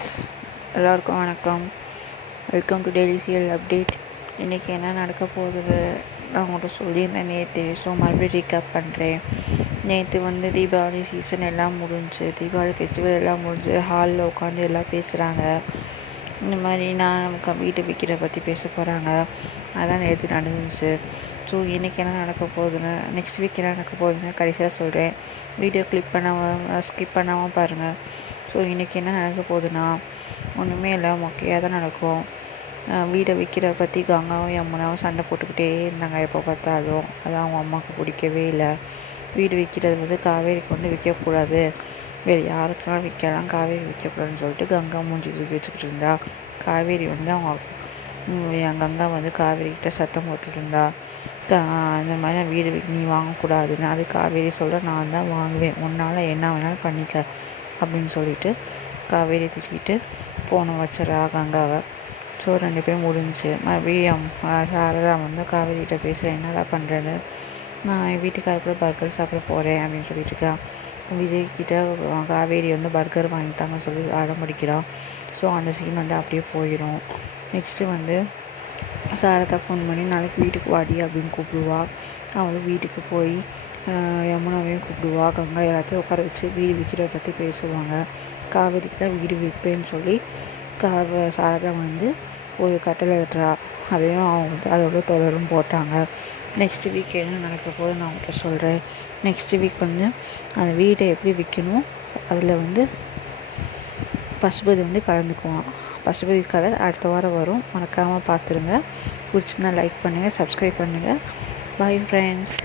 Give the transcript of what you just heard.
Friends, எல்லாருக்கும் வணக்கம். Welcome to daily serial update. இன்றைக்கி என்ன நடக்க போகுது நான் உங்கள்கிட்ட சொல்லியிருந்தேன் நேற்று. ஸோ மறுபடியும் ரீகேப் பண்ணுறேன். நேற்று தீபாவளி சீசன் எல்லாம் முடிஞ்சு, தீபாவளி ஃபெஸ்டிவல் எல்லாம் முடிஞ்சு ஹாலில் உட்காந்து எல்லாம் பேசுகிறாங்க. இந்த மாதிரி நமக்கு வீட்டை விற்கிற பற்றி பேச போகிறாங்க. அதான் நேற்று நடந்துச்சு. ஸோ இன்றைக்கி என்ன நடக்க போகுதுன்னு, நெக்ஸ்ட் வீக் என்ன நடக்க போகுதுன்னு கடைசியாக சொல்கிறேன். வீடியோ ஸ்கிப் பண்ணாமல் பாருங்கள். ஸோ இன்றைக்கி என்ன நடக்க போகுதுன்னா, ஒன்றுமே இல்லை, மொக்கையாக தான் நடக்கும். வீடை விற்கிற பற்றி கங்காவும் யமுனாவும் சண்டை போட்டுக்கிட்டே இருந்தாங்க எப்போ பார்த்தாலும். அது அவங்க அம்மாவுக்கு பிடிக்கவே இல்லை. வீடு விற்கிறது காவேரிக்கு விற்கக்கூடாது, வேறு யாருக்கெல்லாம் விற்கலாம், காவேரி விற்கக்கூடாதுன்னு சொல்லிட்டு கங்கா மூஞ்சி தூக்கி வச்சுக்கிட்டு இருந்தா. காவேரி அவங்க என் கங்கா காவேரிக்கிட்ட சத்தம் போட்டுட்டு இருந்தா. இந்த மாதிரி வீடு நீ வாங்கக்கூடாதுன்னு. அது காவேரி சொல்கிற, நான் தான் வாங்குவேன், உன்னால் என்ன வேணாலும் பண்ணிக்க அப்படின்னு சொல்லிட்டு காவேரி திட்டிகிட்டு ஃபோனை வச்சிடறா கங்காவை. ஸோ 2 பேரும் முடிஞ்சிச்சு. மறுபடியும் சாரதா காவேரிகிட்ட பேசுகிறேன், என்னடா பண்ணுறேன்னு. நான் என் வீட்டுக்கார கூட பர்கர் சாப்பிட போகிறேன் அப்படின்னு சொல்லிட்டு இருக்கான். விஜய்கிட்ட காவேரி பர்கர் வாங்கிட்டாங்கன்னு சொல்லி அடம் பிடிக்கிறான். ஸோ அந்த சீன் அப்படியே போயிடும். நெக்ஸ்ட்டு சாரதா ஃபோன் பண்ணி நாளைக்கு வீட்டுக்கு வாடி அப்படின்னு கூப்பிடுவா. அவளும் வீட்டுக்கு போய் யமுனாவையும் கூப்பிடுவா. கங்கா எல்லாத்தையும் உட்கார வச்சு வீடு விற்கிறத பற்றி பேசுவாங்க. காவேரிக்கு தான் வீடு விற்பேன்னு சொல்லி சாரதா ஒரு கட்டளை இடுறா. அதையும் அவங்க அதோட தொடரும் போட்டாங்க. நெக்ஸ்ட் வீக் என்ன நடக்க போது நான் அவங்கள்ட்ட சொல்கிறேன். நெக்ஸ்ட் வீக் அந்த வீட்டை எப்படி விற்கணும், அதில் பசுபதி கலந்துக்குவான். பசுபதி கதை அடுத்த வாரம் வரும். மறக்காமல் பார்த்துருங்க. பிடிச்சிருந்தா லைக் பண்ணுங்கள், சப்ஸ்கிரைப் பண்ணுங்கள். Bye friends.